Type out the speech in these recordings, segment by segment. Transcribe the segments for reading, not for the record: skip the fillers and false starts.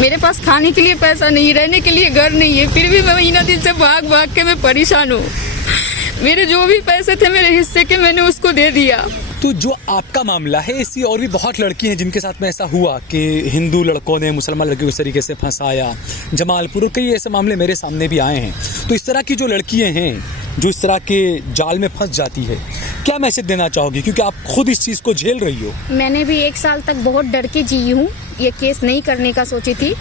मेरे पास खाने के लिए पैसा नहीं, रहने के लिए घर नहीं है, फिर भी मैं महीना दिन से भाग भाग के मैं परेशान हूँ। मेरे जो भी पैसे थे मेरे हिस्से के मैंने उसको दे दिया। तो जो आपका मामला है, ऐसी और भी बहुत लड़की हैं जिनके साथ में ऐसा हुआ कि हिंदू लड़कों ने मुसलमान लड़कियों को इस तरीके से फंसाया। जमालपुर कई ऐसे मामले मेरे सामने भी आए हैं। तो इस तरह की जो लड़कियां हैं जो इस तरह के जाल में फंस जाती है, क्या मैसेज देना चाहोगी, क्योंकि आप खुद इस चीज़ को झेल रही हो? मैंने भी 1 साल तक बहुत डर के जी हूँ। ये केस नहीं करने का सोची थी,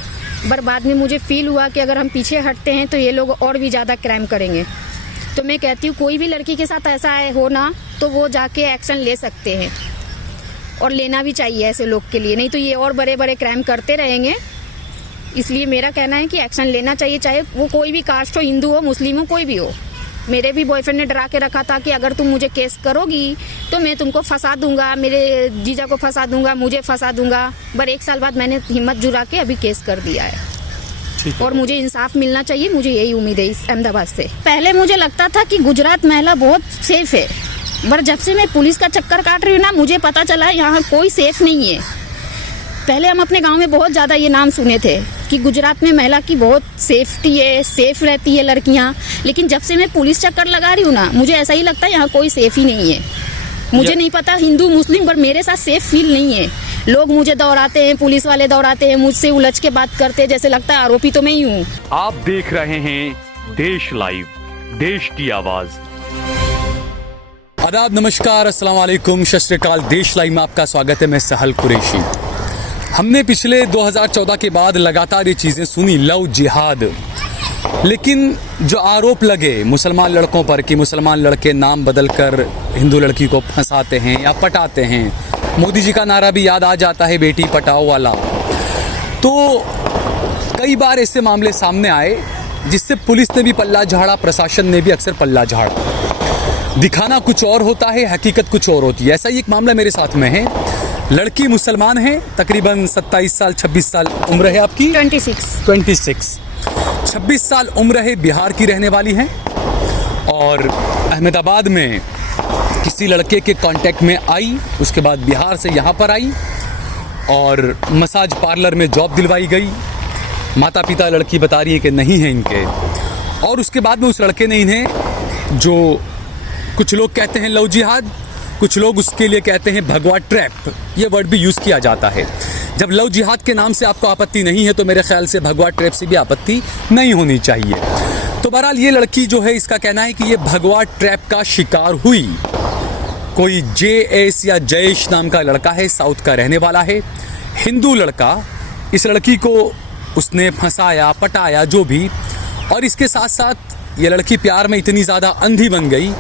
पर बाद में मुझे फील हुआ कि अगर हम पीछे हटते हैं तो ये लोग और भी ज़्यादा क्राइम करेंगे। तो मैं कहती हूँ कोई भी लड़की के साथ ऐसा हो ना तो वो जाके एक्शन ले सकते हैं, और लेना भी चाहिए ऐसे लोग के लिए, नहीं तो ये और बड़े बड़े क्राइम करते रहेंगे। इसलिए मेरा कहना है कि एक्शन लेना चाहिए, चाहे वो कोई भी कास्ट हो, हिंदू हो, मुस्लिम हो, कोई भी हो। मेरे भी बॉयफ्रेंड ने डरा के रखा था कि अगर तुम मुझे केस करोगी तो मैं तुमको फंसा दूंगा, मेरे जीजा को फंसा दूंगा, मुझे फंसा दूंगा। पर 1 साल बाद मैंने हिम्मत जुटा के अभी केस कर दिया है, और मुझे इंसाफ मिलना चाहिए। मुझे यही उम्मीद है इस अहमदाबाद से। पहले मुझे लगता था कि गुजरात महिला बहुत सेफ है, पर जब से मैं पुलिस का चक्कर काट रही हूँ ना, मुझे पता चला यहाँ कोई सेफ नहीं है। पहले हम अपने गांव में बहुत ज़्यादा ये नाम सुने थे कि गुजरात में महिला की बहुत सेफ्टी है, सेफ रहती है लड़कियाँ, लेकिन जब से मैं पुलिस चक्कर लगा रही हूँ ना, मुझे ऐसा ही लगता है यहाँ कोई सेफ ही नहीं है। मुझे नहीं पता हिंदू मुस्लिम, पर मेरे साथ सेफ फील नहीं है। लोग मुझे दौड़ाते हैं, पुलिस वाले दौड़ाते हैं, मुझसे उलझ के बात करते हैं, जैसे लगता है आरोपी तो मैं ही हूँ। आप देख रहे हैं देश लाइव, देश की आवाज। आदाब, नमस्कार, अस्सलाम वालेकुम, सत श्री अकाल। देश लाइव में आपका स्वागत है। मैं सहल कुरैशी। हमने पिछले 2014 के बाद लगातार ये चीज़ें सुनी, लव जिहाद, लेकिन जो आरोप लगे मुसलमान लड़कों पर कि मुसलमान लड़के नाम बदलकर हिंदू लड़की को फंसाते हैं या पटाते हैं, मोदी जी का नारा भी याद आ जाता है, बेटी पटाओ वाला। तो कई बार ऐसे मामले सामने आए जिससे पुलिस ने भी पल्ला झाड़ा, प्रशासन ने भी अक्सर पल्ला झाड़ा। दिखाना कुछ और होता है, हकीकत कुछ और होती है। ऐसा ही एक मामला मेरे साथ में है। लड़की मुसलमान है, तकरीबन 27 साल 26 साल उम्र है आपकी। 26 26 साल उम्र है, बिहार की रहने वाली हैं, और अहमदाबाद में किसी लड़के के कांटेक्ट में आई, उसके बाद बिहार से यहाँ पर आई और मसाज पार्लर में जॉब दिलवाई गई। माता पिता लड़की बता रही है कि नहीं है इनके, और उसके बाद में उस लड़के ने इन्हें, जो कुछ लोग कहते हैं लव जिहाद, कुछ लोग उसके लिए कहते हैं भगवा ट्रैप, ये वर्ड भी यूज़ किया जाता है। जब लव जिहाद के नाम से आपको आपत्ति नहीं है तो मेरे ख्याल से भगवा ट्रैप से भी आपत्ति नहीं होनी चाहिए। तो बहरहाल ये लड़की जो है, इसका कहना है कि ये भगवा ट्रैप का शिकार हुई। कोई JS या जयेश नाम का लड़का है, साउथ का रहने वाला है, हिंदू लड़का। इस लड़की को उसने फंसाया, पटाया, जो भी, और इसके साथ साथ ये लड़की प्यार में इतनी ज़्यादा अंधी बन गई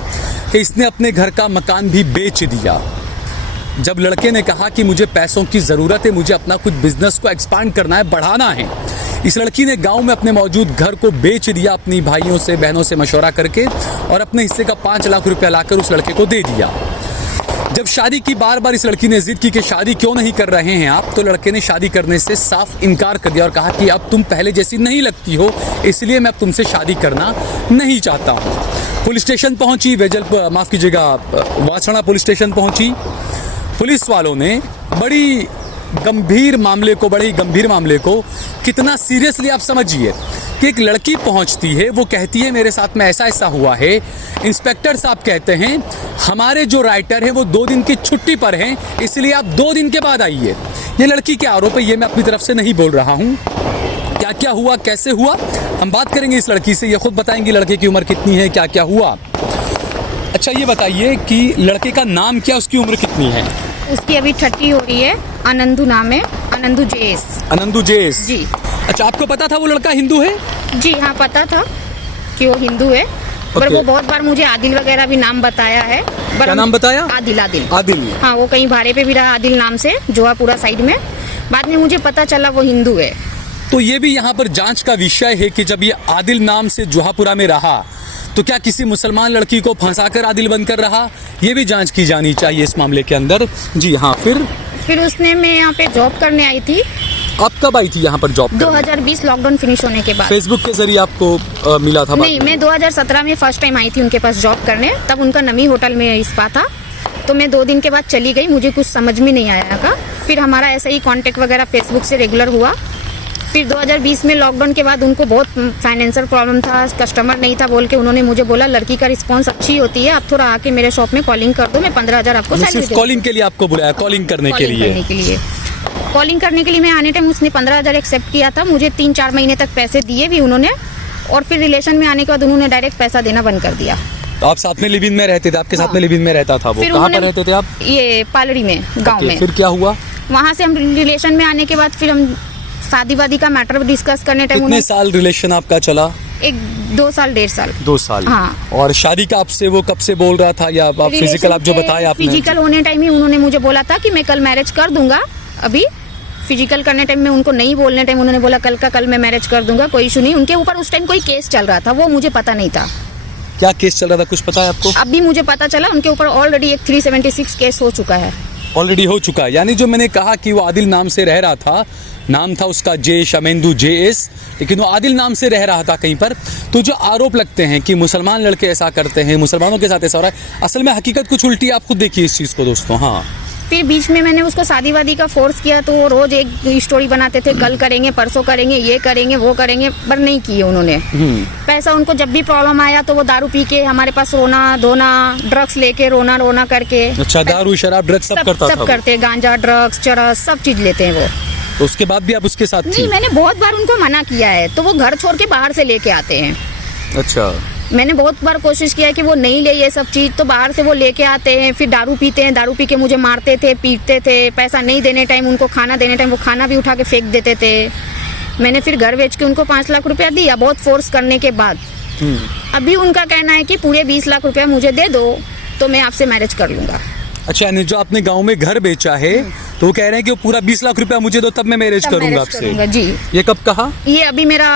कि इसने अपने घर का मकान भी बेच दिया। जब लड़के ने कहा कि मुझे पैसों की ज़रूरत है, मुझे अपना कुछ बिजनेस को एक्सपांड करना है, बढ़ाना है, इस लड़की ने गांव में अपने मौजूद घर को बेच दिया, अपनी भाइयों से, बहनों से मशवरा करके, और अपने हिस्से का 5 लाख रुपया लाकर उस लड़के को दे दिया। जब शादी की बार बार इस लड़की ने जिद की कि शादी क्यों नहीं कर रहे हैं आप, तो लड़के ने शादी करने से साफ इनकार कर दिया और कहा कि अब तुम पहले जैसी नहीं लगती हो, इसलिए मैं अब तुमसे शादी करना नहीं चाहता हूँ। पुलिस स्टेशन पहुंची, माफ़ कीजिएगा, वासणा पुलिस स्टेशन पहुंची। पुलिस वालों ने बड़े ही गंभीर मामले को कितना सीरियसली आप समझिए कि एक लड़की पहुंचती है, वो कहती है मेरे साथ में ऐसा ऐसा हुआ है। इंस्पेक्टर साहब कहते हैं हमारे जो राइटर हैं वो 2 दिन की छुट्टी पर हैं, इसलिए आप 2 दिन के बाद आइए। ये लड़की के आरोप है, ये मैं अपनी तरफ से नहीं बोल रहा हूँ। क्या क्या हुआ, कैसे हुआ, हम बात करेंगे इस लड़की से, ये खुद बताएंगी लड़के की उम्र कितनी है, क्या क्या हुआ। अच्छा ये बताइए कि लड़के का नाम क्या, उसकी उम्र कितनी है? उसकी अभी 30 हो रही है। आनंदू नाम है, आनंदू जेस जी। अच्छा, आपको पता था वो लड़का हिंदू है? जी हाँ, पता था कि वो हिंदू है, पर वो बहुत बार मुझे आदिल वगैरह भी नाम बताया है। क्या नाम बताया? आदिल। हाँ, वो कहीं भाड़े पे भी रहा आदिल नाम से, जोहापुरा साइड में। बाद में मुझे पता चला वो हिंदू है। तो ये भी यहाँ पर जांच का विषय है कि जब ये आदिल नाम से जोहापुरा में रहा तो क्या किसी मुसलमान लड़की को फंसाकर आदिल बनकर रहा, ये भी जांच की जानी चाहिए इस मामले के अंदर। जी हाँ, फिर उसने, मैं यहाँ पे जॉब करने आई थी। आप कब आई थी यहाँ पर जॉब? 2020 लॉकडाउन फिनिश होने के बाद। फेसबुक के जरिए आपको मिला था? नहीं, मैं 2017 में फर्स्ट टाइम आई थी उनके पास जॉब करने, तब उनका नमी होटल में इस पा था। तो मैं 2 दिन के बाद चली गई, मुझे कुछ समझ में नहीं आया था। फिर हमारा ऐसा ही कांटेक्ट वगैरह फेसबुक से रेगुलर हुआ। फिर 2020 में लॉकडाउन के बाद उनको बहुत फाइनेंशियल प्रॉब्लम था, कस्टमर नहीं था बोल के उन्होंने मुझे बोला लड़की का रिस्पांस अच्छी होती है, आप थोड़ा आके मेरे शॉप में कॉलिंग कर दो, मैं 15,000 आपको सैलरी सिर्फ कॉलिंग के लिए आपको बुलाया, कॉलिंग करने के लिए? कॉलिंग करने के लिए मैं आने टाइम उसने 15,000 एक्सेप्ट किया था, मुझे 3-4 महीने तक पैसे दिए भी उन्होंने, और फिर रिलेशन में आने के बाद उन्होंने डायरेक्ट पैसा देना बंद कर दिया। तो आप साथ में लिव इन में रहते थे, आपके साथ में लिव इन में रहता था वो? कहाँ पर रहते थे आप? ये पालड़ी में, गाँव में। फिर क्या हुआ? वहाँ से हम रिलेशन में आने के बाद फिर हम शादी वादी का मैटर डिस्कस करने टाइम कितने साल रिलेशन आपका चला? 2 साल 1.5 साल। 2 साल। हाँ। और शादी का आपसे वो कब से बोल रहा था, या आप फिजिकल आप जो बताया आपने? फिजिकल होने टाइम ही उन्होंने मुझे बोला था कि मैं कल मैरिज कर दूंगा। अभी फिजिकल करने टाइम में उनको नहीं बोलने टाइम उन्होंने बोला कल का कल मैं मैरिज कर दूंगा, कोई इशू नहीं। उनके ऊपर उस टाइम कोई केस चल रहा था, वो मुझे पता नहीं था। क्या केस चल रहा था, कुछ पता है आपको? अभी मुझे पता चला उनके ऊपर ऑलरेडी एक 376 केस हो चुका है। ऑलरेडी हो चुका है, यानी जो मैंने कहा कि वो आदिल नाम से रह रहा था, नाम था उसका जे शमेंदु JS, लेकिन वो आदिल नाम से रह रहा था कहीं पर। तो जो आरोप लगते हैं कि मुसलमान लड़के ऐसा करते हैं, मुसलमानों के साथ ऐसा हो रहा है, असल में हकीकत कुछ उल्टी है। आप खुद देखिए इस चीज़ को दोस्तों। हाँ, फिर बीच में मैंने उसको शादी वादी का फोर्स किया तो वो रोज एक स्टोरी बनाते थे, कल करेंगे, परसों करेंगे, ये करेंगे, वो करेंगे, पर नहीं किए उन्होंने। पैसा उनको जब भी प्रॉब्लम आया तो वो दारू पी के हमारे पास रोना धोना, ड्रग्स लेके रोना करके। अच्छा, दारू शराब ड्रग्स सब करता था? सब करते, गांजा ड्रग्स चरस सब चीज लेते हैं वो। तो उसके बाद भी आप उसके साथ थी? नहीं, मैंने बहुत बार उनको मना किया है, तो वो घर छोड़ के बाहर से लेके आते हैं। अच्छा। मैंने बहुत बार कोशिश किया कि वो नहीं ले ये सब चीज़, तो बाहर से वो लेके आते हैं, फिर दारू पीते हैं, दारू पी के मुझे मारते थे, पीटते थे। पैसा नहीं देने टाइम उनको खाना देने टाइम वो खाना भी उठा के फेंक देते थे। मैंने फिर घर बेच के उनको 5 लाख रुपया दिया बहुत फोर्स करने के बाद। अभी उनका कहना है कि पूरे 20 लाख रुपया मुझे दे दो तो मैं आपसे मैरिज कर लूँगा। अच्छा, यानी जो आपने गाँव में घर बेचा है तो वो कह रहे हैं कि वो पूरा 20 लाख रुपया मुझे दो तब मैं मैरिज करूँगा आपसे? जी। ये कब कहा? ये अभी मेरा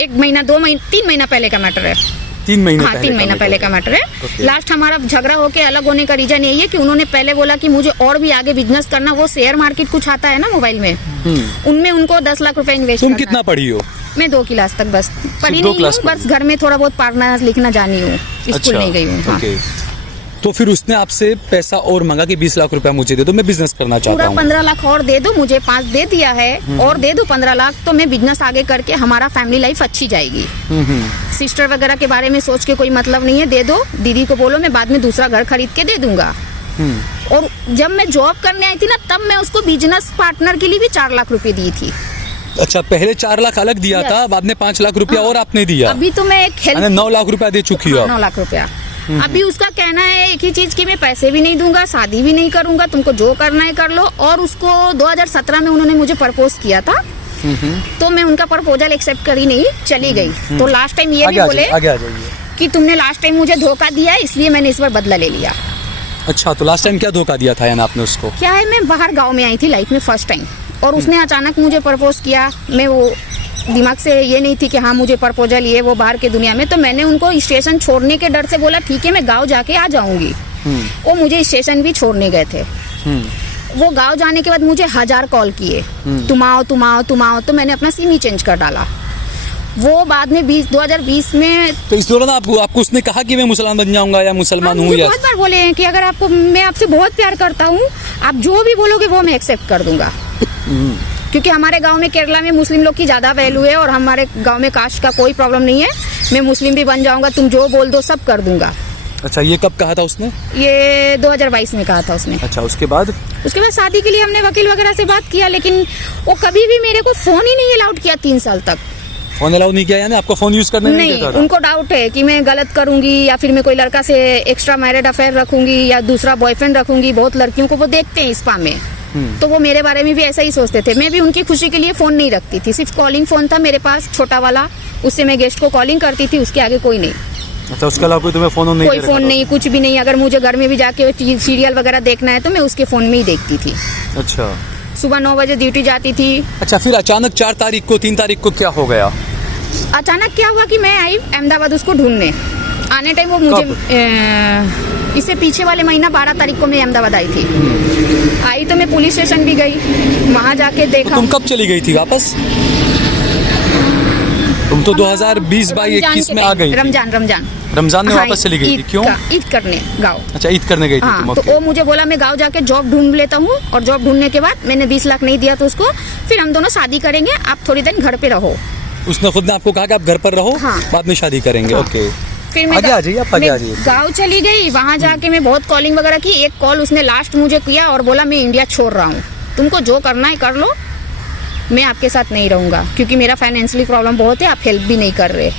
1 महीना 2 महीना 3 महीना पहले का मैटर है। 3 महीने? हाँ, 3 महीना पहले का मैटर है। लास्ट हमारा झगड़ा होके अलग होने का रीजन यही है कि उन्होंने पहले बोला कि मुझे और भी आगे बिजनेस करना, वो शेयर मार्केट कुछ आता है ना मोबाइल में, उनमें उनको 10 लाख रुपए इन्वेस्ट तुम कितना पढ़ी हो? मैं 2 क्लास तक बस पढ़ी नहीं हूँ, बस घर में थोड़ा बहुत पढ़ना लिखना जानी हूँ, स्कूल नहीं गई हूँ। हाँ। तो फिर उसने आपसे पैसा और मांगा कि 20 लाख रुपया मुझे दे दो, मैं बिजनेस करना चाहता हूँ। पूरा 15 लाख और दे दो मुझे, 5 दे दिया है और दे दो 15 लाख, तो मैं बिजनेस आगे करके हमारा फैमिली लाइफ अच्छी जाएगी। सिस्टर वगैरह के बारे में सोच के कोई मतलब नहीं है, दे दो, दीदी को बोलो मैं बाद में दूसरा घर खरीद के दे दूंगा। और जब मैं जॉब करने आई थी ना, तब मैं उसको बिजनेस पार्टनर के लिए भी 4 लाख रुपए दी थी। अच्छा, पहले 4 लाख अलग दिया था, बाद में 5 लाख रुपया और आपने दिया? अभी तो मैं एक 9 लाख रुपया दे चुकी हो? 9 लाख रुपया। अभी उसका कहना है एक ही चीज कि मैं पैसे भी नहीं दूंगा, शादी भी नहीं करूंगा, तुमको जो करना है कर लो। और उसको 2017 में उन्होंने मुझे प्रपोज किया था, तो मैं उनका प्रपोजल एक्सेप्ट करी नहीं, चली गई। तो लास्ट टाइम ये भी बोले कि तुमने लास्ट टाइम मुझे धोखा दिया है, इसलिए मैंने इस बार बदला ले लिया। अच्छा, तो लास्ट टाइम क्या धोखा दिया था यानी आपने उसको? क्या है, मैं बाहर गाँव में आई थी लाइफ में फर्स्ट टाइम, और उसने अचानक मुझे प्रपोज किया। मैं वो दिमाग से ये नहीं थी कि हाँ मुझे प्रपोजल ये वो बाहर के दुनिया में, तो मैंने उनको स्टेशन छोड़ने के डर से बोला ठीक है मैं गांव जाके आ जाऊंगी। वो मुझे स्टेशन भी छोड़ने गए थे। वो गांव जाने के बाद मुझे 1000 कॉल किए, तुम आओ तुम आओ तुम आओ, तो मैंने अपना सिम ही चेंज कर डाला। वो बाद में 2020 में। तो इस दौरान आपको उसने कहा कि मैं मुसलमान बन जाऊंगा या मुसलमान हूँ? बहुत बार बोले हैं कि अगर आपको मैं आपसे बहुत प्यार करता हूँ, आप जो भी बोलोगे वो मैं एक्सेप्ट कर दूंगा। क्योंकि हमारे गांव में केरला में मुस्लिम लोग की ज़्यादा वैल्यू है, और हमारे गांव में कास्ट का कोई प्रॉब्लम नहीं है। मैं मुस्लिम भी बन जाऊंगा, तुम जो बोल दो सब कर दूंगा। अच्छा, ये कब कहा था उसने? ये 2022 में कहा था उसने। अच्छा, उसके बाद शादी के लिए हमने वकील वगैरह से बात किया, लेकिन वो कभी भी मेरे को फ़ोन ही नहीं अलाउड किया। 3 साल तक फोन अलाउ नहीं किया, यानी आपको फोन यूज करने नहीं देता था? उनको डाउट है कि मैं गलत करूंगी या फिर मैं कोई लड़का से एक्स्ट्रा मैरिड अफेयर रखूंगी या दूसरा बॉयफ्रेंड रखूंगी। बहुत लड़कियों को वो देखते हैं स्पा में, तो वो मेरे बारे में भी ऐसा ही सोचते थे। मैं भी उनकी खुशी के लिए फोन नहीं रखती थी, सिर्फ कॉलिंग फोन था मेरे पास छोटा वाला, उससे मैं गेस्ट को कॉलिंग करती थी, उसके आगे कोई नहीं। अच्छा, उसके अलावा कोई तुम्हें फोन नहीं? कोई फोन नहीं, कुछ भी नहीं। अगर मुझे घर में भी जाके सीरियल वगैरह देखना है तो मैं उसके फोन में ही देखती थी। अच्छा, सुबह 9 बजे ड्यूटी जाती थी। अच्छा, फिर अचानक 4 तारीख को 3 तारीख को क्या हो गया? अचानक क्या हुआ कि मैं आई अहमदाबाद उसको ढूंढने। आने टाइम वो मुझे इससे पीछे वाले महीना 12 तारीख को मैं अहमदाबाद आई थी। आई तो मैं पुलिस स्टेशन भी गई, वहाँ जाके देखा। तो तुम कब चली गई थी वापस? तुम तो 2020-21 में आ गई। रमजान रमजान में वापस चली गई थी, क्यों? ईद करने गाँव। अच्छा, ईद करने गई थी तुम, हाँ, तो ओके। वो मुझे बोला मैं गाँव जाके जॉब ढूंढ लेता हूँ, और जॉब ढूंढने के बाद मैंने 20 लाख नहीं दिया तो उसको, फिर हम दोनों शादी करेंगे, आप थोड़ी दिन घर पे रहो। उसने खुद ने आपको कहा कि आप घर पर रहो, हाँ। बाद में शादी करेंगे, हाँ। ओके। फिर मैं आगे आ जाइए, आप आगे आ जाइए। गाँव चली गई, वहाँ जाके मैं बहुत कॉलिंग वगैरह की। एक कॉल उसने लास्ट मुझे किया और बोला मैं इंडिया छोड़ रहा हूँ, तुमको जो करना है कर लो, मैं आपके साथ नहीं रहूँगा, क्योंकि मेरा फाइनेंशियली प्रॉब्लम बहुत है, आप हेल्प भी नहीं कर रहे।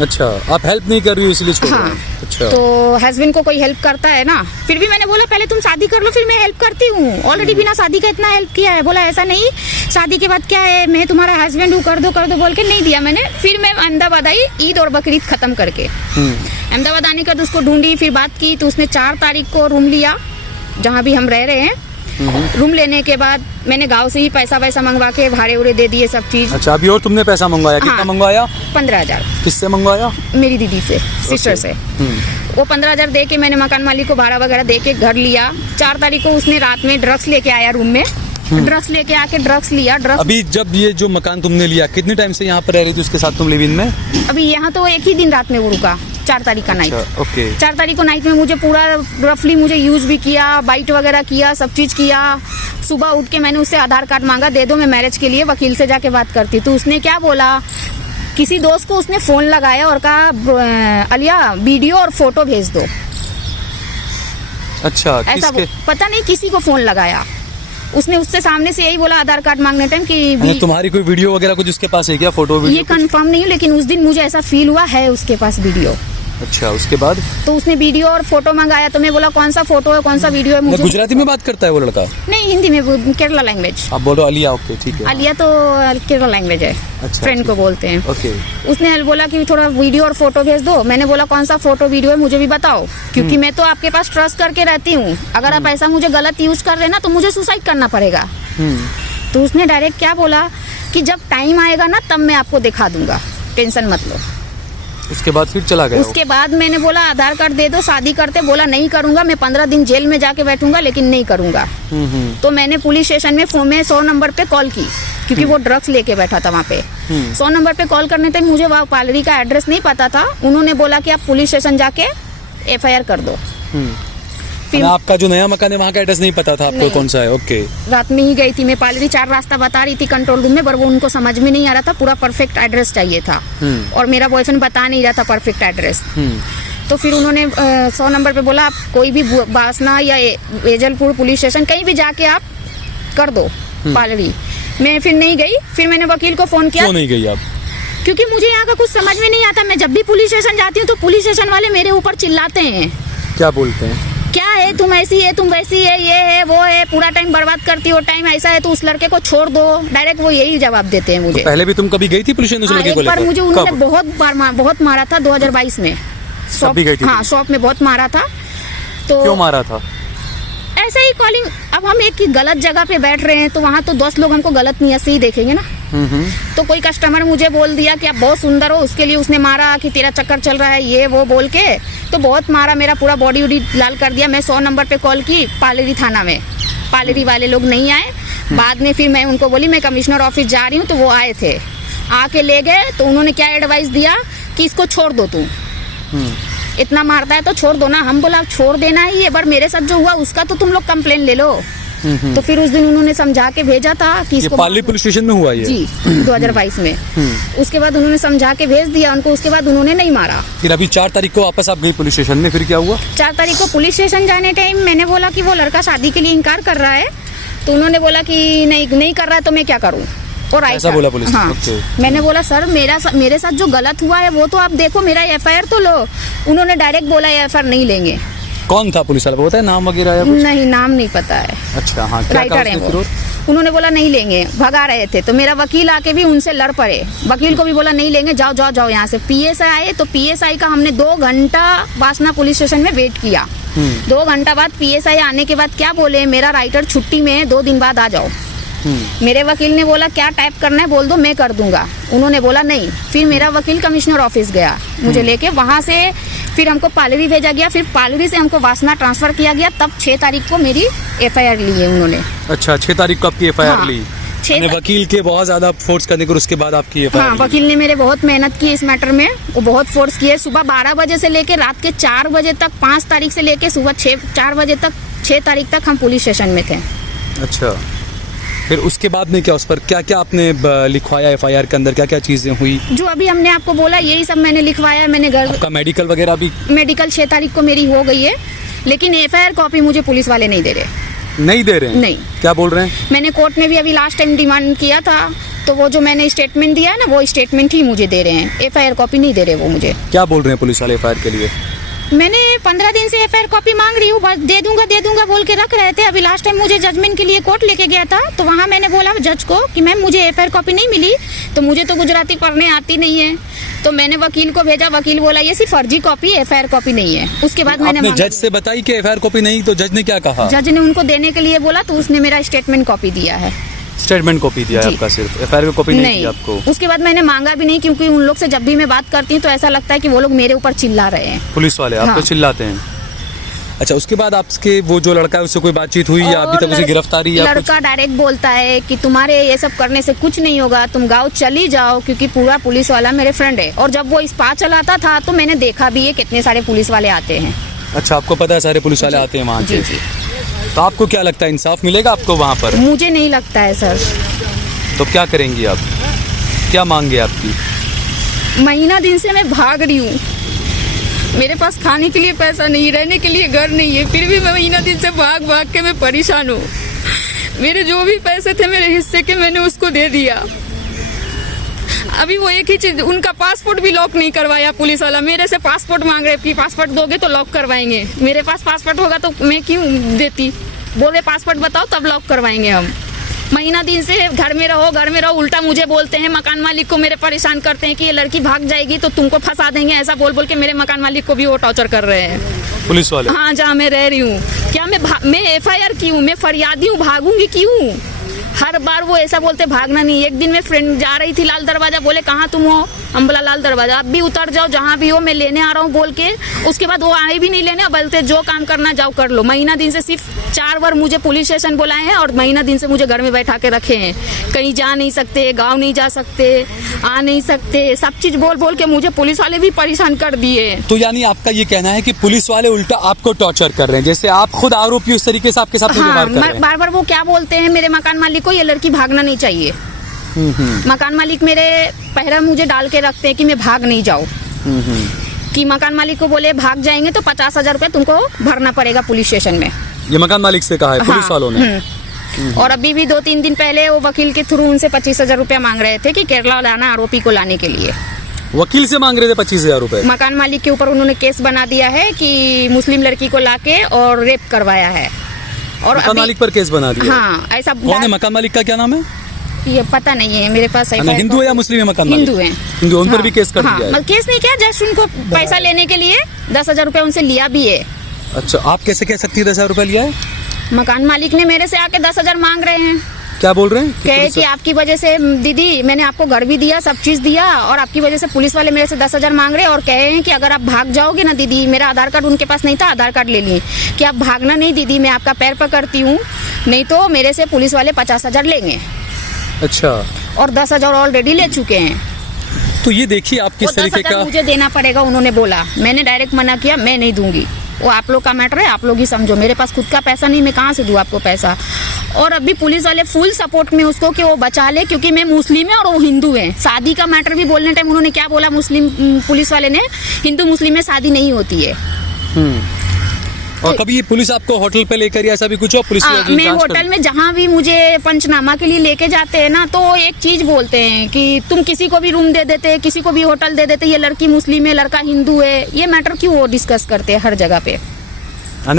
अच्छा, आप हेल्प नहीं कर रही हो इसलिए छोड़ रहे हाँ, हो। अच्छा, तो हस्बैंड को कोई हेल्प करता है ना, फिर भी मैंने बोला पहले तुम शादी कर लो, फिर मैं हेल्प करती हूँ। ऑलरेडी बिना शादी का इतना हेल्प किया है। बोला ऐसा नहीं, शादी के बाद क्या है, मैं तुम्हारा हस्बैंड हूँ, कर दो बोल के नहीं दिया मैंने। फिर मैं अहमदाबाद आई ईद और बकरीद खत्म करके। अहमदाबाद आने के बाद उसको ढूंढी, फिर बात की, तो उसने 4 तारीख को रूम लिया जहाँ भी हम रह रहे हैं। रूम लेने के बाद मैंने गांव से ही पैसा वैसा मंगवा के भाड़े उड़े दे दिए सब चीज। अच्छा, अभी और तुमने पैसा मंगवाया, कितना हाँ। मंगवाया? 15,000 किससे मंगवाया? मेरी दीदी से, सिस्टर से। हम्म। वो 15,000 दे के मैंने मकान मालिक को भाड़ा वगैरह दे के घर लिया। 4 तारीख को उसने रात में ड्रग्स लेके आया रूम में, ड्रग्स लेके आके ड्रग्स लिया। ड्रग्स अभी जब ये जो मकान तुमने लिया, कितने टाइम से यहाँ पर रह रही थी उसके साथ तुम लिव इन में? अभी यहाँ तो एक ही दिन रात में वो रुका, 4 तारीख का नाइट। अच्छा, ओके। 4 तारीख को नाइट में मुझे पूरा रफली मुझे यूज भी किया, बाइट वगैरह किया, सब चीज किया। सुबह उठ के मैंने उससे आधार कार्ड मांगा, दे दो मैं मैरिज के लिए वकील से जाके बात करती। तो उसने क्या बोला, किसी दोस्त को उसने फोन लगाया और कहा अलिया वीडियो और फोटो भेज दो। अच्छा, ऐसा किसके? पता नहीं किसी को फोन लगाया उसने, उससे सामने से यही बोला आधार कार्ड मांगने टाइम कि यानी तुम्हारी कोई वीडियो वगैरह कुछ उसके पास है क्या, फोटो ये वीडियो? कंफर्म नहीं है, लेकिन उस दिन मुझे ऐसा फील हुआ है उसके पास वीडियो। अच्छा, उसके बाद? तो उसने वीडियो और फोटो मंगाया, तो मैं बोला कौन सा फोटो है, कौन सा वीडियो है। मुझे गुजराती में बात करता है वो लड़का? नहीं, हिंदी में, केरला लैंग्वेज। आप बोलो अलिया, ओके ठीक है। अलिया तो केरला लैंग्वेज है, अच्छा, फ्रेंड को बोलते हैं। ओके। उसने बोला कि थोड़ा वीडियो और फोटो भेज दो। मैंने बोला कौन सा फोटो वीडियो है मुझे भी बताओ, क्योंकि मैं तो आपके पास ट्रस्ट करके रहती हूँ। अगर आप ऐसा मुझे गलत यूज कर रहे हैं ना तो मुझे सुसाइड करना पड़ेगा। तो उसने डायरेक्ट क्या बोला कि जब टाइम आएगा ना तब मैं आपको दिखा दूंगा, टेंशन मत लो। उसके बाद फिर चला गया? उसके बाद मैंने बोला आधार कार्ड दे दो, शादी करते। बोला नहीं करूंगा, मैं 15 दिन जेल में जाके बैठूंगा, लेकिन नहीं करूंगा। तो मैंने पुलिस स्टेशन में 100 नंबर पे कॉल की, क्योंकि वो ड्रग्स लेके बैठा था वहाँ पे। 100 नंबर पे कॉल करने तक मुझे वहाँ पालरी का एड्रेस नहीं पता था। उन्होंने बोला कि आप पुलिस स्टेशन जाके FIR कर दो। फिर आपका जो नया मकान है वहाँ का एड्रेस नहीं पता था आपको नहीं। कौन सा है? ओके। रात में ही गई थी मैं, पालरी 4 रास्ता बता रही थी कंट्रोल रूम में, पर वो उनको समझ में नहीं आ रहा था, पूरा परफेक्ट एड्रेस चाहिए था। और मेरा बॉयफ्रेंड बता नहीं रहा था परफेक्ट एड्रेस। तो फिर उन्होंने 100 नंबर पे बोला आप कोई भी बासना या एजलपुर पुलिस स्टेशन कहीं भी जाके आप कर दो पालरी। मैं फिर नहीं गई। फिर मैंने वकील को फोन किया। क्यों नहीं गई आप? क्योंकि मुझे यहाँ का कुछ समझ में नहीं आता। मैं जब भी पुलिस स्टेशन जाती हूँ तो पुलिस स्टेशन वाले मेरे ऊपर चिल्लाते हैं। क्या बोलते हैं? क्या है, तुम ऐसी है, तुम वैसी है, ये है वो है, पूरा टाइम बर्बाद करती हो, टाइम ऐसा है तो उस लड़के को छोड़ दो। डायरेक्ट वो यही जवाब देते हैं मुझे। पहले भी तुम कभी गई थी पुलिस स्टेशन उस लड़के को एक बार लेकर? मुझे उन्होंने कब? बहुत मारा था 2022 में। तब भी गई थी? हाँ, शॉप में बहुत मारा था। तो क्यों मारा था? ऐसे ही कॉलिंग, अब हम एक गलत जगह पे बैठ रहे हैं तो वहाँ तो 10 लोग हमको गलत नियत से ही देखेंगे ना। तो कोई कस्टमर मुझे बोल दिया कि आप बहुत सुंदर हो, उसके लिए उसने मारा कि तेरा चक्कर चल रहा है, ये वो बोल के तो बहुत मारा, मेरा पूरा बॉडी उडी लाल कर दिया। मैं 100 नंबर पे कॉल की पालरी थाना में, पालरी वाले लोग नहीं आए। बाद में फिर मैं उनको बोली मैं कमिश्नर ऑफिस जा रही हूँ, तो वो आए थे, आके ले गए। तो उन्होंने क्या एडवाइस दिया कि इसको छोड़ दो, तू इतना मारता है तो छोड़ दो ना। हम बोला छोड़ देना ही, एक बार मेरे साथ जो हुआ उसका तो तुम लोग कंप्लेन ले लो। तो फिर उस दिन उन्होंने समझा के भेजा था कि ये इसको पालरी पुलिस स्टेशन में हुआ ये? जी 2022 में। उसके बाद उन्होंने समझा के भेज दिया उनको, उसके बाद उन्होंने नहीं मारा। फिर अभी 4 तारीख को वापस आप गई पुलिस स्टेशन में, फिर क्या हुआ? 4 तारीख को पुलिस स्टेशन जाने टाइम मैंने बोला कि वो लड़का शादी के लिए इनकार कर रहा है। तो उन्होंने बोला कि नहीं कर रहा है तो मैं क्या करूँ। और ऐसा बोला पुलिस ने? हाँ। ओके। मैंने बोला सर मेरे साथ जो गलत हुआ है वो तो आप देखो, मेरा FIR तो लो। उन्होंने डायरेक्ट बोला FIR नहीं लेंगे। कौन था पुलिस वाला, पता है नाम वगैरह या कुछ? नहीं, नाम नहीं पता है। अच्छा, हाँ, क्या कहा राइटर है उसने वो। फिर और? उन्होंने बोला नहीं लेंगे, भगा रहे थे। तो मेरा वकील आके भी उनसे लड़ पड़े, वकील को भी बोला नहीं लेंगे, जाओ जाओ जाओ यहाँ से। PSI आए तो PSI का हमने 2 घंटा बासना पुलिस स्टेशन में वेट किया। 2 घंटा बाद PSI आने के बाद क्या बोले, मेरा राइटर छुट्टी में है, 2 दिन बाद आ जाओ। मेरे वकील ने बोला क्या टाइप करना है बोल दो, मैं कर दूंगा। उन्होंने बोला नहीं। फिर मेरा वकील कमिश्नर ऑफिस गया मुझे लेके, वहां से फिर हमको पालरी भेजा गया, फिर पालरी से हमको वासना ट्रांसफर किया गया। तब 6 तारीख को मेरी FIR ली है उन्होंने। अच्छा, 6 तारीख को आपकी FIR हाँ, ली? यानी वकील के बहुत ज्यादा फोर्स करने को उसके बाद आपकी हाँ, वकील ने मेरे बहुत मेहनत की इस मैटर में, वो बहुत फोर्स किए। सुबह 12 बजे से लेके रात के 4 बजे तक, 5 तारीख से लेके सुबह 4 बजे तक, 6 तारीख तक हम पुलिस स्टेशन में थे। अच्छा, फिर उसके बाद में क्या, उस पर क्या क्या आपने लिखवाया एफआईआर के अंदर, क्या क्या चीजें हुई? जो अभी हमने आपको बोला यही सब मैंने लिखवाया। मैंने घर आपका मेडिकल वगैरह भी? मेडिकल 6 तारीख को मेरी हो गई है, लेकिन एफआईआर कॉपी मुझे पुलिस वाले नहीं दे रहे। नहीं दे रहे हैं? नहीं। क्या बोल रहे हैं? मैंने कोर्ट में भी अभी लास्ट टाइम डिमांड किया था, तो वो जो मैंने स्टेटमेंट दिया है ना, वो स्टेटमेंट ही मुझे दे रहे हैं, एफआईआर कॉपी नहीं दे रहे वो मुझे। क्या बोल रहे हैं पुलिस वाले एफआईआर के लिए? मैंने 15 दिन से एफआईआर कॉपी मांग रही हूँ, बस दे दूंगा बोल के रख रहे थे। अभी लास्ट टाइम मुझे जजमेंट के लिए कोर्ट लेके गया था, तो वहाँ मैंने बोला जज को कि मैम मुझे एफआईआर कॉपी नहीं मिली, तो मुझे तो गुजराती पढ़ने आती नहीं है। तो मैंने वकील को भेजा, वकील बोला ये सिर्फ फर्जी कॉपी, एफआईआर कॉपी नहीं है। उसके बाद मैंने जज से बताई कि एफआईआर कॉपी नहीं, तो जज ने क्या कहा? जज ने उनको देने के लिए बोला, तो उसने मेरा स्टेटमेंट कॉपी दिया है। स्टेटमेंट कॉपी दिया है आपका, सिर्फ एफआईआर की कॉपी नहीं दी आपको? उसके बाद मैंने मांगा भी नहीं, क्योंकि उन लोग से जब भी मैं बात करती हूँ तो ऐसा लगता है कि वो लोग मेरे ऊपर चिल्ला रहे हैं, पुलिस वाले आप तो चिल्लाते हैं। अच्छा, उसके बाद आपके वो जो लड़का है उससे कोई बातचीत हुई या अभी तक उसे गिरफ्तारी या लड़का डायरेक्ट बोलता है कि तुम्हारे ये सब करने से कुछ नहीं होगा, तुम गाँव चली जाओ, क्योंकि पूरा पुलिस वाला मेरे फ्रेंड है। और जब वो स्पा चलाता था तो मैंने देखा भी है कितने सारे पुलिस वाले आते हैं। अच्छा, आपको पता है सारे पुलिस वाले आते हैं वहाँ जी? तो आपको क्या लगता है, इंसाफ मिलेगा आपको वहाँ पर? मुझे नहीं लगता है सर। तो क्या करेंगी आप, क्या मांगे आपकी? महीना दिन से मैं भाग रही हूँ, मेरे पास खाने के लिए पैसा नहीं, रहने के लिए घर नहीं है, फिर भी मैं महीना दिन से भाग के मैं परेशान हूँ। मेरे जो भी पैसे थे मेरे हिस्से के, मैंने उसको दे दिया। अभी वो एक ही चीज, उनका पासपोर्ट भी लॉक नहीं करवाया पुलिस वाला। मेरे से पासपोर्ट मांग रहे कि पासपोर्ट दोगे तो लॉक करवाएंगे। मेरे पास पासपोर्ट होगा तो मैं क्यों देती? बोले पासपोर्ट बताओ तब लॉक करवाएंगे हम। महीना दिन से घर में रहो, उल्टा मुझे बोलते हैं। मकान मालिक को मेरे परेशान करते हैं कि ये लड़की भाग जाएगी तो तुमको फंसा देंगे, ऐसा बोल के मेरे मकान मालिक को भी वो टॉर्चर कर रहे हैं पुलिस वाले। हाँ, जहाँ मैं रह रही हूँ। क्या मैं एफआईआर की हूँ, मैं फरियादी हूँ, भागूंगी क्यों? हर बार वो ऐसा बोलते भागना नहीं। एक दिन मैं फ्रेंड जा रही थी लाल दरवाजा, बोले कहाँ तुम हो? हम बोला लाल दरवाजा। अब भी उतर जाओ, जहाँ भी हो मैं लेने आ रहा हूँ बोल के। उसके बाद वो आए भी नहीं लेने, बोलते जो काम करना जाओ कर लो। महीना दिन से सिर्फ 4 बार मुझे पुलिस स्टेशन बुलाए हैं और महीना दिन से मुझे घर में बैठा के रखे हैं। कहीं जा नहीं सकते, गाँव नहीं जा सकते, आ नहीं सकते, सब चीज बोल के मुझे पुलिस वाले भी परेशान कर दिए। तो यानी आपका ये कहना है कि पुलिस वाले उल्टा आपको टॉर्चर कर रहे हैं, जैसे आप खुद आरोपी उस तरीके से आपके साथ व्यवहार कर रहे हैं? बार बार वो क्या बोलते हैं मेरे मकान मालिक को, ये लड़की भागना नहीं चाहिए। मकान मालिक मेरे पहरा मुझे डाल के रखते हैं कि मैं भाग नहीं जाऊँ। कि मकान मालिक को बोले भाग जाएंगे तो 50,000 रुपये तुमको भरना पड़ेगा पुलिस स्टेशन में। ये मकान मालिक से कहा है पुलिस वालों ने? और अभी भी 2-3 दिन पहले वो वकील के थ्रू उनसे 25,000 रुपया मांग रहे थे कि केरला लाना आरोपी को लाने के लिए। वकील से मांग रहे थे 25,000 रुपए? मकान मालिक के ऊपर उन्होंने केस बना दिया है कि मुस्लिम लड़की को लाके और रेप करवाया है। और मकान मालिक पर केस बना दिया? हाँ, ऐसा। कौन है मकान मालिक का, क्या नाम है? ये पता नहीं है मेरे पास। हिंदू है या मुस्लिम है मकान मालिक? हिंदू है। हिंदू, उन पर भी केस कर दिया है? केस नहीं किया, जस्ट उनको पैसा लेने के लिए 10,000 रुपया उनसे लिया भी है। अच्छा, आप कैसे कह सकती है 10,000 रुपया लिया है? मकान मालिक ने मेरे से आके 10,000 मांग रहे हैं। क्या बोल रहे हैं? कहे कि आपकी वजह से दीदी, मैंने आपको घर भी दिया, सब चीज दिया, और आपकी वजह से पुलिस वाले मेरे से 10,000 मांग रहे हैं और कहे हैं कि अगर आप भाग जाओगे ना दीदी, मेरा आधार कार्ड उनके पास नहीं था, आधार कार्ड ले लिए, कि आप भागना नहीं दीदी, मैं आपका पैर पकड़ती हूँ, नहीं तो मेरे से पुलिस वाले 50,000 लेंगे। अच्छा। और 10,000 ऑलरेडी ले चुके हैं। तो ये देखिए आप किस तरीके का। मुझे देना पड़ेगा उन्होंने बोला। मैंने डायरेक्ट मना किया, मैं नहीं दूंगी, वो आप लोग का मैटर है, आप लोग ही समझो। मेरे पास खुद का पैसा नहीं, मैं कहाँ से दूँ आपको पैसा? और अभी पुलिस वाले फुल सपोर्ट में उसको कि वो बचा ले, क्योंकि मैं मुस्लिम है और वो हिंदू है। शादी का मैटर भी बोलने टाइम उन्होंने क्या बोला, मुस्लिम पुलिस वाले ने, हिंदू मुस्लिम में शादी नहीं होती है। और कभी पुलिस आपको होटल पे लेकर या ऐसा भी कुछ हो? पुलिस मैं होटल में जहाँ भी मुझे पंचनामा के लिए लेके जाते हैं ना, तो एक चीज बोलते हैं कि तुम किसी को भी रूम दे देते, किसी को भी होटल दे देते, ये लड़की मुस्लिम है, लड़का हिंदू है, ये मैटर क्यों वो डिस्कस करते हैं हर जगह पे?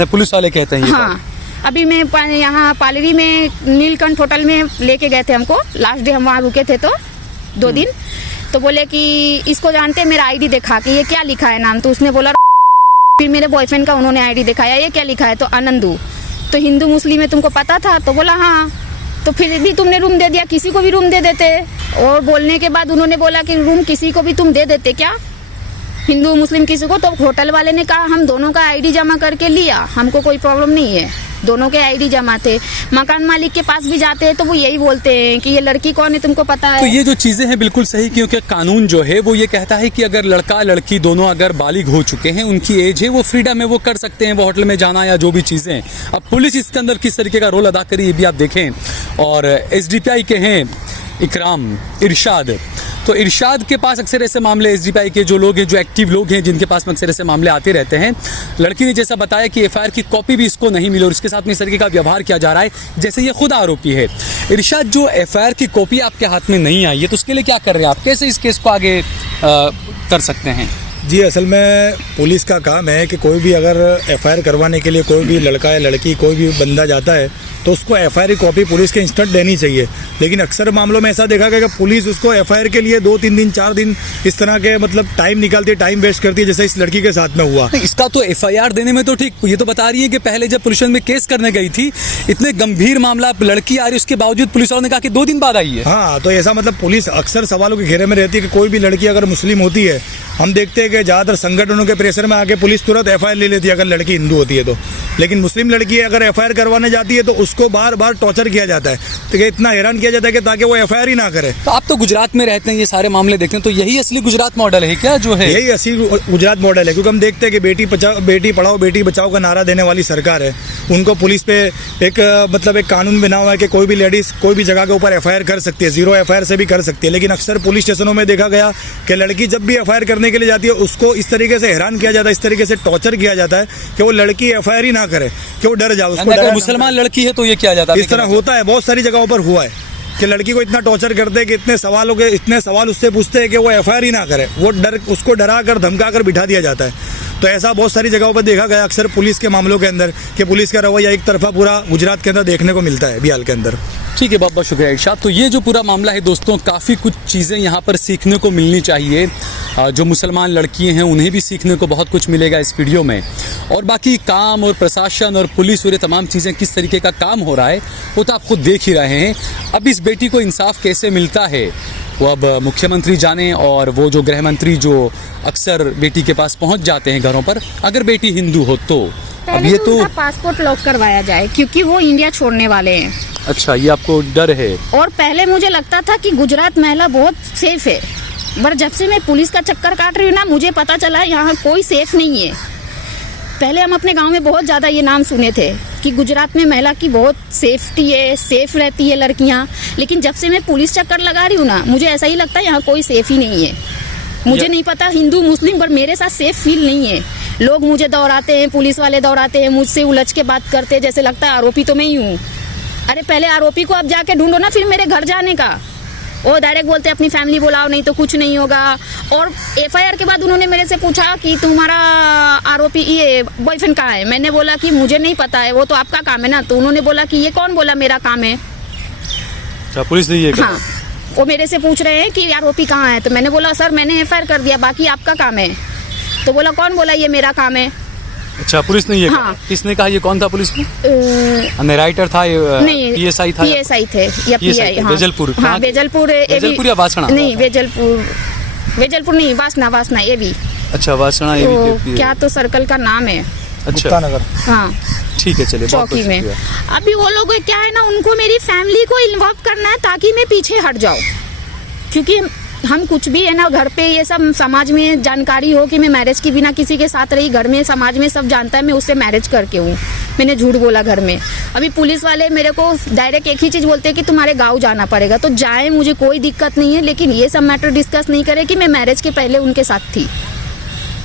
पुलिस वाले कहते हैं? हाँ, अभी मैं यहाँ पालरी में नीलकंठ होटल में लेके गए थे हमको, लास्ट डे हम वहाँ रुके थे तो 2 दिन। तो बोले कि इसको जानते हैं, मेरा आईडी दिखा के, ये क्या लिखा है नाम? तो उसने बोला। फिर मेरे बॉयफ्रेंड का उन्होंने आईडी दिखाया, ये क्या लिखा है? तो आनंदू। तो हिंदू मुस्लिम में तुमको पता था? तो बोला हाँ। तो फिर भी तुमने रूम दे दिया, किसी को भी रूम दे देते। और बोलने के बाद उन्होंने बोला कि रूम किसी को भी तुम दे देते क्या, हिंदू मुस्लिम किसी को? तो होटल वाले ने कहा हम दोनों का आईडी जमा करके लिया, हमको कोई प्रॉब्लम नहीं है। दोनों के आईडी जमा थे। मकान मालिक के पास भी जाते हैं तो वो यही बोलते हैं कि ये लड़की कौन है तुमको पता है। तो ये जो चीज़ें हैं बिल्कुल सही, क्योंकि कानून जो है वो ये कहता है कि अगर लड़का लड़की दोनों अगर बालिग हो चुके हैं, उनकी एज है, वो फ्रीडम है, वो कर सकते हैं वो होटल में जाना या जो भी चीज़ें। अब पुलिस इसके अंदर किस तरीके का रोल अदा करी ये भी आप देखें। और एसडीपीआई के हैं इकराम इरशाद, तो इरशाद के पास अक्सर ऐसे मामले, एसडीपीआई के जो लोग हैं, जो एक्टिव लोग हैं, जिनके पास में अक्सर ऐसे मामले आते रहते हैं। लड़की ने जैसा बताया कि एफआईआर की कॉपी भी इसको नहीं मिली और इसके साथ में इस तरीके का व्यवहार किया जा रहा है जैसे ये खुद आरोपी है। इरशाद, जो एफआईआर की कॉपी आपके हाथ में नहीं आई है तो उसके लिए क्या कर रहे हैं आप, कैसे इस केस को आगे कर सकते हैं? जी, असल में पुलिस का काम है कि कोई भी अगर एफआईआर करवाने के लिए कोई भी लड़का या लड़की कोई भी बंदा जाता है तो उसको एफआईआर की कॉपी पुलिस के इंस्टेंट देनी चाहिए। लेकिन अक्सर मामलों में ऐसा देखा गया कि पुलिस उसको एफआईआर के लिए 2-3 दिन 4 दिन इस तरह के मतलब टाइम निकालती है, टाइम वेस्ट करती है, जैसे इस लड़की के साथ में हुआ। इसका तो एफआईआर देने में तो ठीक, ये तो बता रही है कि पहले जब पुलिस में केस करने गई थी, इतने गंभीर मामला, लड़की आ रही, उसके बावजूद पुलिस वालों ने कहा कि 2 दिन बाद आई है। हाँ, तो ऐसा मतलब पुलिस अक्सर सवालों के घेरे में रहती है कि कोई भी लड़की अगर मुस्लिम होती है, हम देखते हैं कि ज़्यादातर संगठनों के प्रेशर में आके पुलिस तुरंत एफआईआर ले लेती है अगर लड़की हिंदू होती है तो। लेकिन मुस्लिम लड़की अगर एफआईआर करवाने जाती है तो उसको बार बार टॉर्चर किया जाता है, तो इतना हैरान किया जाता है कि ताकि वो एफआईआर ही ना करे। तो आप तो गुजरात में रहते हैं, ये सारे मामले देखते हैं, तो यही असली गुजरात मॉडल है क्या जो है? यही असली गुजरात मॉडल है, क्योंकि हम देखते हैं कि बेटी पढ़ाओ बेटी बचाओ का नारा देने वाली सरकार है। उनको पुलिस पे एक मतलब एक कानून बना हुआ है कि कोई भी लेडीज़ कोई भी जगह के ऊपर एफआईआर कर सकती है, 0 एफआईआर से भी कर सकती है। लेकिन अक्सर पुलिस स्टेशनों में देखा गया कि लड़की जब भी एफआईआर करने के लिए जाती है उसको इस तरीके से हैरान किया जाता है, इस तरीके से टॉर्चर किया जाता है कि वो लड़की एफआईआर ही ना करे, कि वो डर जाए। उसको अगर मुसलमान लड़की है तो ये किया जाता है, इस तरह होता है, बहुत सारी जगहों पर हुआ है कि लड़की को इतना टॉर्चर करते हैं कि इतने सवाल उससे पूछते हैं कि वो एफआईआर ही ना करे, वो उसको डरा कर धमका कर बिठा दिया जाता है। तो ऐसा बहुत सारी जगहों पर देखा गया अक्सर पुलिस के मामलों के अंदर कि पुलिस का रवैया एक तरफा पूरा गुजरात के अंदर देखने को मिलता है बिहार के अंदर। ठीक है, बहुत बहुत शुक्रिया इरशाद। तो ये जो पूरा मामला है दोस्तों, काफ़ी कुछ चीज़ें यहाँ पर सीखने को मिलनी चाहिए। जो मुसलमान लड़कियाँ हैं उन्हें भी सीखने को बहुत कुछ मिलेगा इस वीडियो में। और बाकी काम और प्रशासन और पुलिस और ये तमाम चीज़ें किस तरीके का काम हो रहा है वो तो आप खुद देख ही रहे हैं। अब इस बेटी को इंसाफ कैसे मिलता है वो अब मुख्यमंत्री जाने, और वो जो गृह मंत्री जो अक्सर बेटी के पास पहुँच जाते हैं घरों पर, अगर बेटी हिंदू हो तो। अब ये तो उनका पासपोर्ट लॉक करवाया जाए क्योंकि वो इंडिया छोड़ने वाले हैं। अच्छा, ये आपको डर है? और पहले मुझे लगता था कि गुजरात महिला बहुत सेफ है, पर जब से मैं पुलिस का चक्कर काट रही हूँ ना, मुझे पता चला यहाँ कोई सेफ नहीं है। पहले हम अपने गांव में बहुत ज़्यादा ये नाम सुने थे कि गुजरात में महिला की बहुत सेफ्टी है, सेफ रहती है लड़कियाँ, लेकिन जब से मैं पुलिस चक्कर लगा रही हूँ ना, मुझे ऐसा ही लगता है यहाँ कोई सेफ ही नहीं है। मुझे नहीं पता हिंदू मुस्लिम, पर मेरे साथ सेफ फील नहीं है। लोग मुझे दौड़ाते हैं, पुलिस वाले दौड़ाते हैं, मुझसे उलझ के बात करते हैं, जैसे लगता है आरोपी तो मैं ही हूँ। अरे पहले आरोपी को आप जाके ढूंढो ना, फिर मेरे घर जाने का। वो डायरेक्ट बोलते अपनी फैमिली बुलाओ, नहीं तो कुछ नहीं होगा। और एफआईआर के बाद उन्होंने मेरे से पूछा कि तुम्हारा आरोपी ये बॉयफ्रेंड कहाँ है। मैंने बोला कि मुझे नहीं पता है, वो तो आपका काम है ना। तो उन्होंने बोला कि ये कौन बोला मेरा काम है? अच्छा, पुलिस ने ये कहा? हाँ, वो मेरे से पूछ रहे हैं कि आरोपी कहाँ है। तो मैंने बोला सर मैंने एफआईआर कर दिया, बाकी आपका काम है। तो बोला कौन बोला ये मेरा काम है? अच्छा, पुलिस ने ये हाँ। कहा? किसने कहा? ये कौन था पुलिस में? राइटर था? नहीं, पीएसआई था? पीएसआई थे या पीआई? हाँ, वेजलपुर? हाँ, वेजलपुर या वासना? नहीं, वेजलपुर नहीं, वासना ये भी। अच्छा, वासना ये भी क्या तो सर्कल का नाम है। अच्छा, नगर। हाँ, ठीक है, चलिए। चौकी में। अभी वो लोग क्या है ना, उनको मेरी फैमिली को इन्वॉल्व करना है ताकि मैं पीछे हट जाऊँ, क्योंकि हम कुछ भी है ना घर पे ये सब समाज में जानकारी हो कि मैं मैरिज के बिना किसी के साथ रही, घर में समाज में सब जानता है मैं उससे मैरिज करके हूँ। मैंने झूठ बोला घर में। अभी पुलिस वाले मेरे को डायरेक्ट एक ही चीज़ बोलते हैं कि तुम्हारे गांव जाना पड़ेगा, तो जाए, मुझे कोई दिक्कत नहीं है, लेकिन ये सब मैटर डिस्कस नहीं करे कि मैं मैरिज के पहले उनके साथ थी।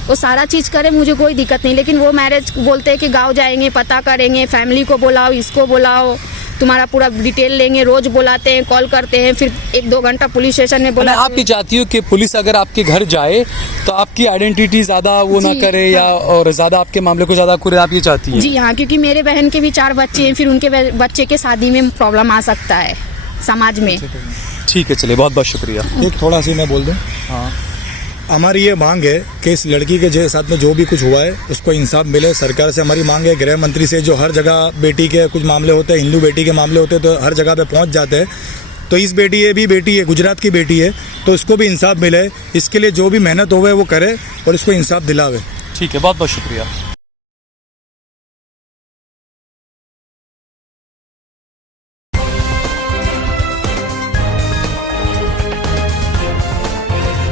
वो सारा चीज़ करे, मुझे कोई दिक्कत नहीं, लेकिन वो मैरिज बोलते हैं कि गाँव जाएंगे, पता करेंगे, फैमिली को बुलाओ, इसको बुलाओ, तुम्हारा पूरा डिटेल लेंगे। रोज बुलाते हैं, कॉल करते हैं, फिर 1-2 घंटा पुलिस स्टेशन में बुलाते हैं। आप ये चाहती हो कि पुलिस अगर आपके घर जाए तो आपकी आइडेंटिटी ज़्यादा वो ना करे, या और ज़्यादा आपके मामले को ज़्यादा करे, आप ये चाहती हैं? जी हाँ, क्योंकि मेरे बहन के भी 4 बच्चे हैं, फिर उनके बच्चे के शादी में प्रॉब्लम आ सकता है समाज में। ठीक है, चलिए, बहुत बहुत शुक्रिया। एक थोड़ा सी मैं बोल दूँ। हाँ, हमारी ये मांग है कि इस लड़की के साथ में जो भी कुछ हुआ है उसको इंसाफ मिले। सरकार से हमारी मांग है, गृह मंत्री से, जो हर जगह बेटी के कुछ मामले होते हैं, हिंदू बेटी के मामले होते हैं तो हर जगह पे पहुंच जाते हैं। तो इस बेटी, ये भी बेटी है, गुजरात की बेटी है, तो इसको भी इंसाफ मिले। इसके लिए जो भी मेहनत होवे वो करे और इसको इंसाफ दिलावे। ठीक है, बहुत बहुत शुक्रिया।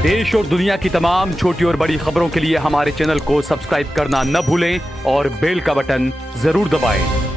देश और दुनिया की तमाम छोटी और बड़ी खबरों के लिए हमारे चैनल को सब्सक्राइब करना न भूलें और बेल का बटन जरूर दबाएं।